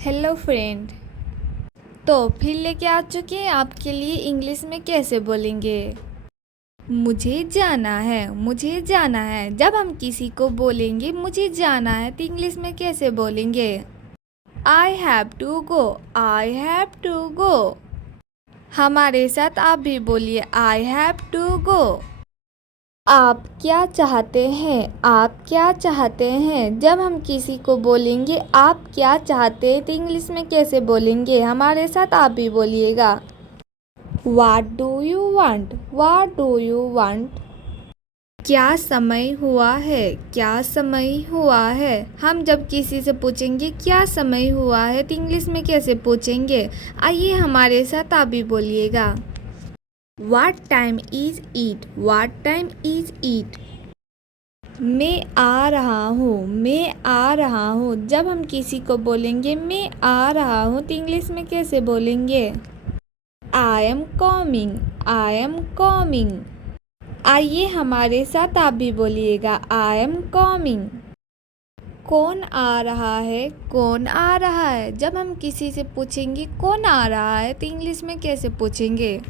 Hello friend. तो फिर लेके आ चुके हैं आपके लिए इंग्लिश में कैसे बोलेंगे। मुझे जाना है, मुझे जाना है। जब हम किसी को बोलेंगे मुझे जाना है तो इंग्लिश में कैसे बोलेंगे। I have to go, I have to go. हमारे साथ आप भी बोलिए आई हैव टू गो। आप क्या चाहते हैं, आप क्या चाहते हैं। जब हम किसी को बोलेंगे आप क्या चाहते हैं तो इंग्लिश में कैसे बोलेंगे। हमारे साथ आप भी बोलिएगा। What do you want, what do you want। क्या समय हुआ है, क्या समय हुआ है। हम जब किसी से पूछेंगे क्या समय हुआ है तो इंग्लिश में कैसे पूछेंगे। आइए हमारे साथ आप भी बोलिएगा। What time is it? What time is it? मैं आ रहा हूँ, मैं आ रहा हूँ। जब हम किसी को बोलेंगे मैं आ रहा हूँ तो इंग्लिश में कैसे बोलेंगे। I am coming, I am coming। आइए हमारे साथ आप भी बोलिएगा I am coming। कौन आ रहा है, कौन आ रहा है। जब हम किसी से पूछेंगे कौन आ रहा है तो इंग्लिश में कैसे पूछेंगे।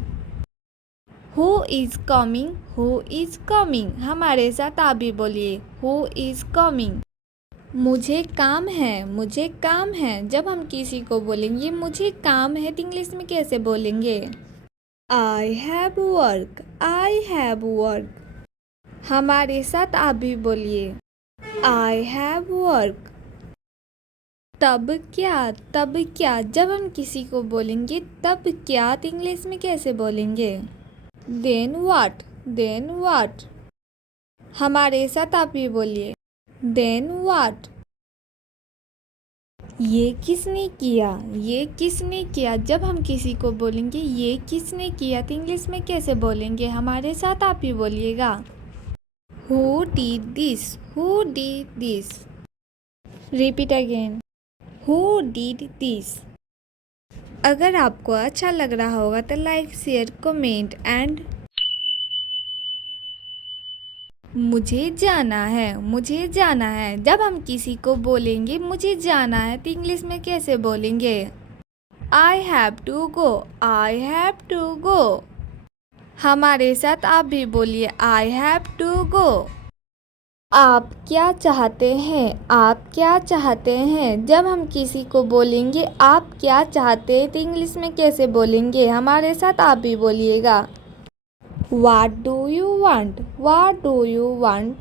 Who is coming, who is coming। हमारे साथ आप भी बोलिए Who is coming। मुझे काम है, मुझे काम है। जब हम किसी को बोलेंगे मुझे काम है तो इंग्लिश में कैसे बोलेंगे। I have work, I have work। हमारे साथ आप भी बोलिए I have work। तब क्या, तब क्या। जब हम किसी को बोलेंगे तब क्या तो इंग्लिश में कैसे बोलेंगे। Then what, then what। हमारे साथ आप भी बोलिए Then what। ये किसने किया, ये किसने किया। जब हम किसी को बोलेंगे ये किसने किया तो इंग्लिश में कैसे बोलेंगे। हमारे साथ आप ही बोलिएगा Who did this, who did this। Repeat again Who did this। अगर आपको अच्छा लग रहा होगा तो लाइक शेयर कमेंट एंड। मुझे जाना है, मुझे जाना है। जब हम किसी को बोलेंगे मुझे जाना है तो इंग्लिश में कैसे बोलेंगे। I have to go, I have to go. हमारे साथ आप भी बोलिए आई हैव टू गो। आप क्या चाहते हैं, आप क्या चाहते हैं। जब हम किसी को बोलेंगे आप क्या चाहते हैं तो इंग्लिश में कैसे बोलेंगे। हमारे साथ आप भी बोलिएगा What do you want, what do you want।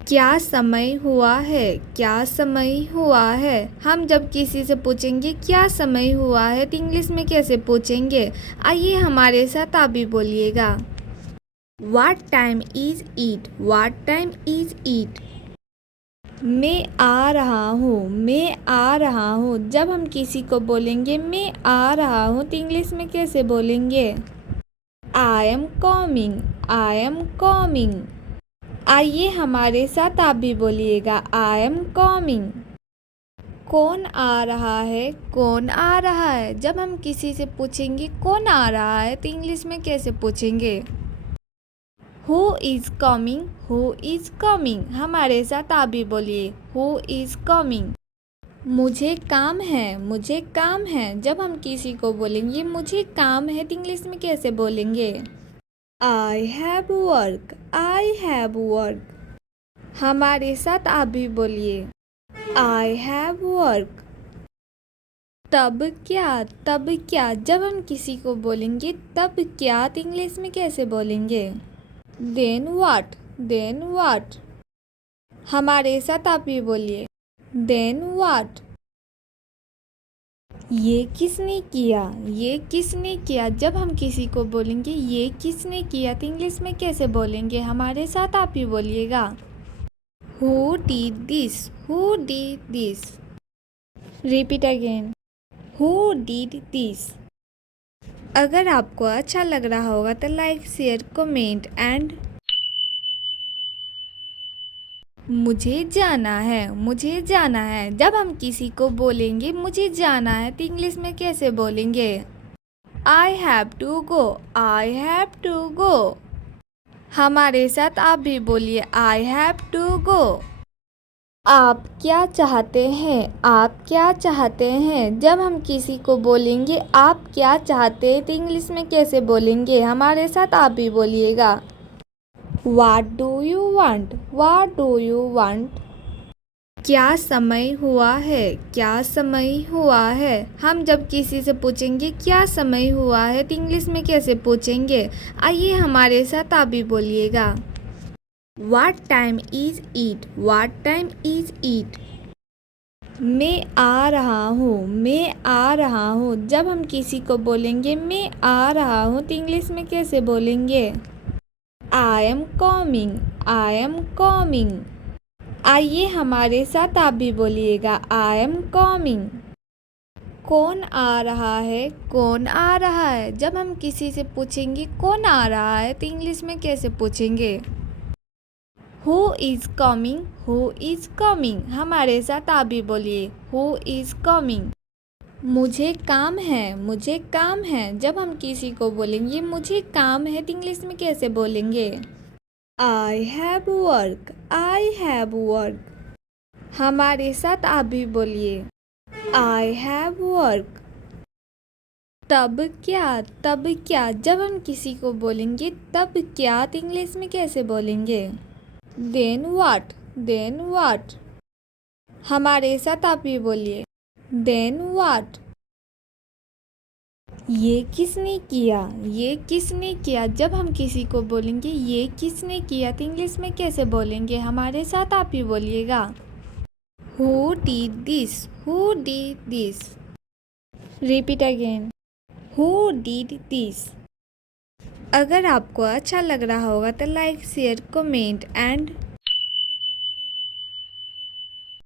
क्या समय हुआ है, क्या समय हुआ है। हम जब किसी से पूछेंगे क्या समय हुआ है तो इंग्लिश में कैसे पूछेंगे। आइए हमारे साथ आप भी बोलिएगा What time is it, what time is it। मैं आ रहा हूँ, मैं आ रहा हूँ। जब हम किसी को बोलेंगे मैं आ रहा हूँ तो इंग्लिश में कैसे बोलेंगे। I am coming, I am coming। आइए हमारे साथ आप भी बोलिएगा I am coming। कौन आ रहा है, कौन आ रहा है। जब हम किसी से पूछेंगे कौन आ रहा है तो इंग्लिश में कैसे पूछेंगे। Who is coming, who is coming। हमारे साथ आप भी बोलिए Who is coming। मुझे काम है, मुझे काम है। जब हम किसी को बोलेंगे मुझे काम है तो इंग्लिश में कैसे बोलेंगे। I have work, I have work। हमारे साथ आप भी बोलिए I have work। तब क्या, तब क्या। जब हम किसी को बोलेंगे तब क्या तो इंग्लिश में कैसे बोलेंगे। Then what, then what। हमारे साथ आप भी बोलिए Then what। ये किसने किया, ये किसने किया। जब हम किसी को बोलेंगे ये किसने किया तो इंग्लिश में कैसे बोलेंगे। हमारे साथ आप ही बोलिएगा Who did this, who did this। Repeat again Who did this। अगर आपको अच्छा लग रहा होगा तो लाइक शेयर कमेंट एंड। मुझे जाना है, मुझे जाना है। जब हम किसी को बोलेंगे मुझे जाना है तो इंग्लिश में कैसे बोलेंगे। I have to go, I have to go। हमारे साथ आप भी बोलिए I have to go। आप क्या चाहते हैं? आप क्या चाहते हैं? जब हम किसी को बोलेंगे आप क्या चाहते हैं तो इंग्लिश में कैसे बोलेंगे? हमारे साथ आप भी बोलिएगा। What do you want? What do you want? क्या समय हुआ है? क्या समय हुआ है? हम जब किसी से पूछेंगे क्या समय हुआ है तो इंग्लिश में कैसे पूछेंगे? आइए हमारे साथ आप भी बोलिएगा। What time is it? What time is it? मैं आ रहा हूँ। मैं आ रहा हूँ। जब हम किसी को बोलेंगे मैं आ रहा हूँ तो इंग्लिश में कैसे बोलेंगे? I am coming. I am coming. आइए हमारे साथ आप भी बोलिएगा। I am coming. कौन आ रहा है? कौन आ रहा है? जब हम किसी से पूछेंगे कौन आ रहा है तो इंग्लिश में कैसे पूछेंगे? Who is coming? Who is coming? हमारे साथ आप भी बोलिए। Who is coming? मुझे काम है। मुझे काम है। जब हम किसी को बोलेंगे मुझे काम है तो इंग्लिश में कैसे बोलेंगे? I have work. I have work. हमारे साथ आप भी बोलिए। I have work. तब क्या? तब क्या? जब हम किसी को बोलेंगे तब क्या तो इंग्लिश में कैसे बोलेंगे? Then what? Then what? हमारे साथ आप भी बोलिए। Then what? ये किसने किया? ये किसने किया? जब हम किसी को बोलेंगे ये किसने किया तो इंग्लिश में कैसे बोलेंगे? हमारे साथ आप ही बोलिएगा। Who did this? Who did this? Repeat again. Who did this? अगर आपको अच्छा लग रहा होगा तो लाइक शेयर कमेंट एंड